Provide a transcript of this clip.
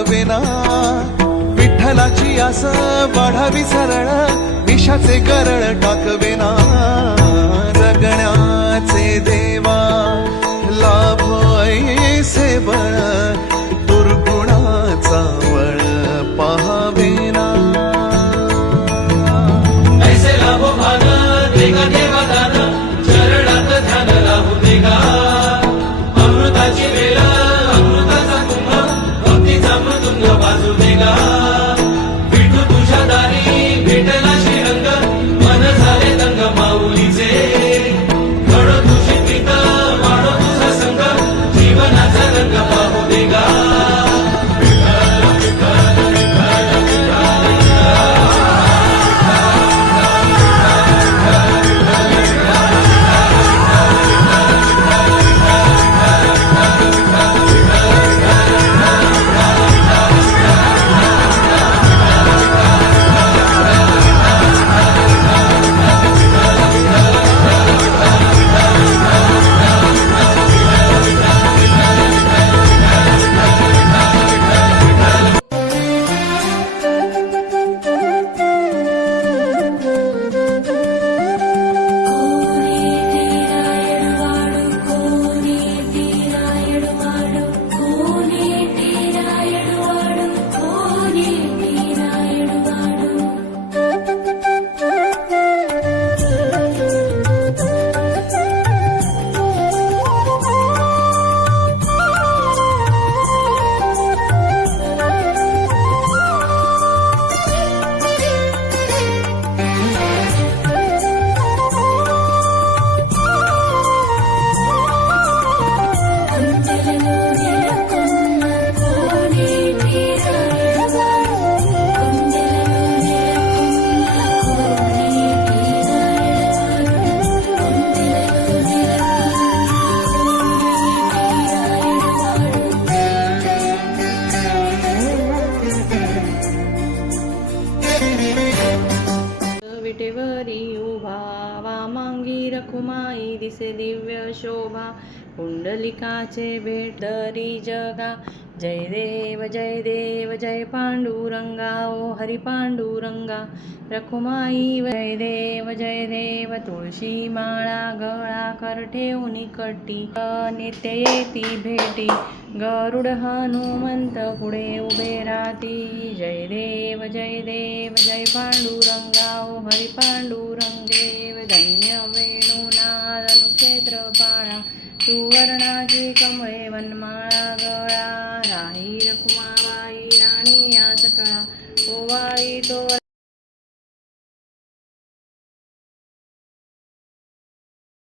झाकवेना विठ्ठलाची आस वाढावी सरळ विषाचे गरळ टाकवेना. जगण्याचे देवा लाभ ऐसे बळ दुर्गुणाचा वळ पहा. वामांगी रखुमाई दिसे दिव्य शोभा कुंडलिकाचे भेट दरी जगा. जय देव जय देव जय पांडुरंगा ओ हरी पांडुरंगा. रखुमाई जय देव जय देव तुळशी माळा गळा कर ठेवून कट्टी नित्य येती भेटी गरुड हनुमंत पुढे उभे राहती. जय देव जय देव जय पांडुरंगा ओ हरी पांडुरंगदेव